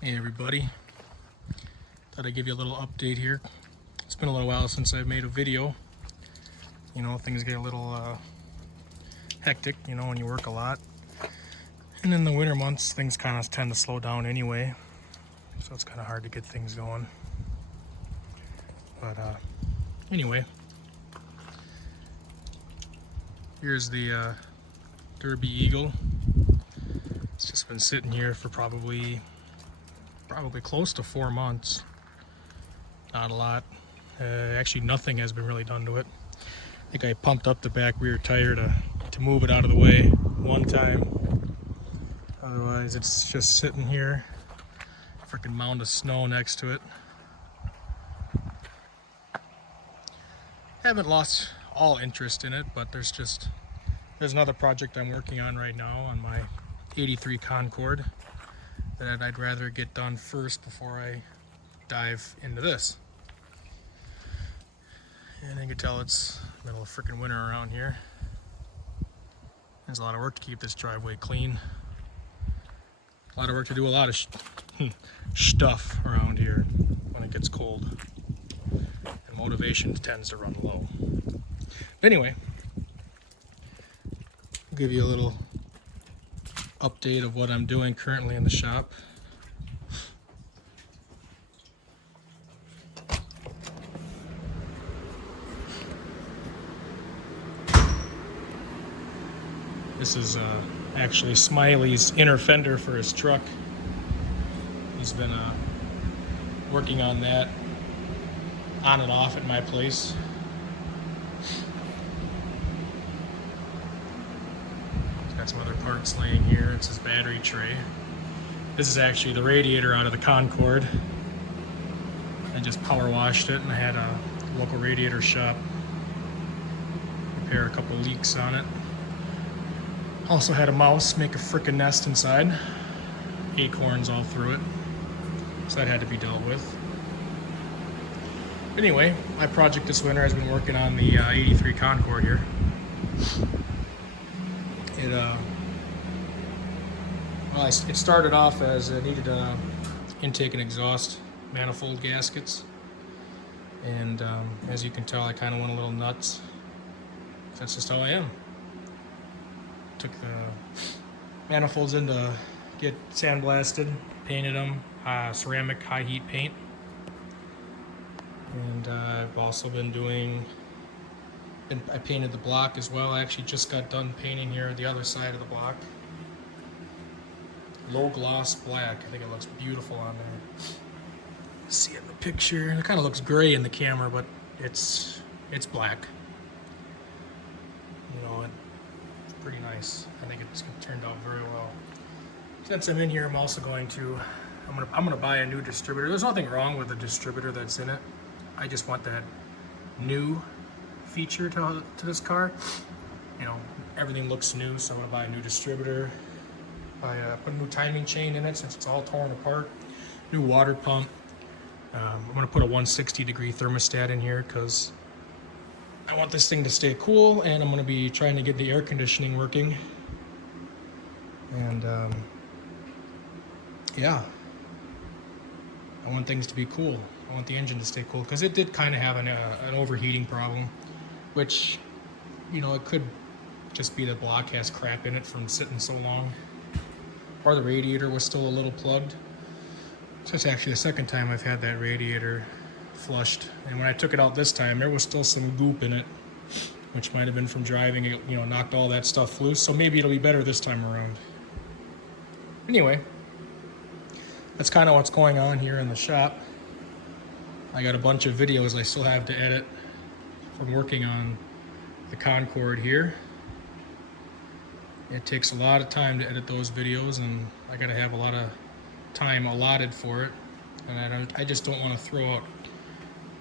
Hey everybody, thought I'd give you a little update here. It's been a little while since I've made a video. You know, things get a little hectic, you know, when you work a lot. And in the winter months, things kind of tend to slow down anyway. So it's kind of hard to get things going. But anyway, here's the Derby Eagle. It's just been sitting here for probably close to 4 months. Not a lot. Actually, nothing has been really done to it. I think I pumped up the back rear tire to move it out of the way one time. Otherwise, it's just sitting here. Freaking mound of snow next to it. Haven't lost all interest in it, but there's another project I'm working on right now on my '83 Concord that I'd rather get done first before I dive into this. And you can tell it's middle of freaking winter around here. There's a lot of work to keep this driveway clean. A lot of work to do a lot of stuff around here when it gets cold. And motivation tends to run low. But anyway, I'll give you a little update of what I'm doing currently in the shop. This is actually Smiley's inner fender for his truck. He's been working on that on and off at my place. He's got some other parts laying here. It's his battery tray. This is actually the radiator out of the Concord. I just power washed it and I had a local radiator shop repair a couple leaks on it. Also had a mouse make a frickin' nest inside. Acorns all through it. So that had to be dealt with. Anyway, my project this winter has been working on the '83 Concord here. It started off as it needed intake and exhaust manifold gaskets. And as you can tell, I kind of went a little nuts. That's just how I am. Took the manifolds in to get sandblasted, painted them, ceramic high heat paint. And I've also been I painted the block as well. I actually just got done painting here the other side of the block. Low gloss black. I think it looks beautiful on there. See it in the picture. It kind of looks gray in the camera, but it's black. You know, it's pretty nice. I think it's turned out very well. Since I'm in here, I'm also I'm gonna buy a new distributor. There's nothing wrong with the distributor that's in it. I just want that new feature to this car. You know, everything looks new, so I'm gonna buy a new distributor. Put a new timing chain in it since it's all torn apart. New water pump. I'm gonna put a 160-degree thermostat in here because I want this thing to stay cool, and I'm gonna be trying to get the air conditioning working. And yeah, I want things to be cool. I want the engine to stay cool because it did kind of have an overheating problem, which, you know, it could just be the block has crap in it from sitting so long, or the radiator was still a little plugged. So it's actually the second time I've had that radiator flushed, and when I took it out this time, there was still some goop in it, which might have been from driving. It, you know, knocked all that stuff loose. So maybe it'll be better this time around. Anyway, that's kind of what's going on here in the shop. I got a bunch of videos I still have to edit from working on the Concord here. It takes a lot of time to edit those videos, and I gotta have a lot of time allotted for it. And I just don't want to throw out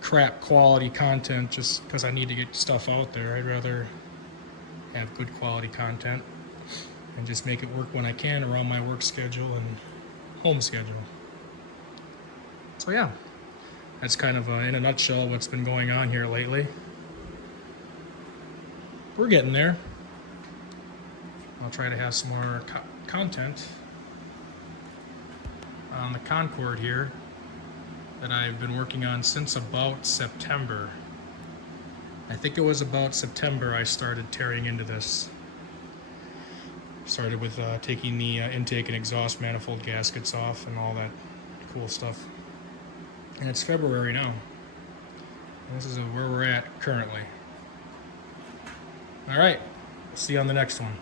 crap quality content just because I need to get stuff out there. I'd rather have good quality content and just make it work when I can around my work schedule and home schedule. So yeah, that's kind of in a nutshell what's been going on here lately. We're getting there. I'll try to have some more content on the Concord here that I've been working on since about September. I think it was about September I started tearing into this. Started with taking the intake and exhaust manifold gaskets off and all that cool stuff. And it's February now. This is where we're at currently. All right, see you on the next one.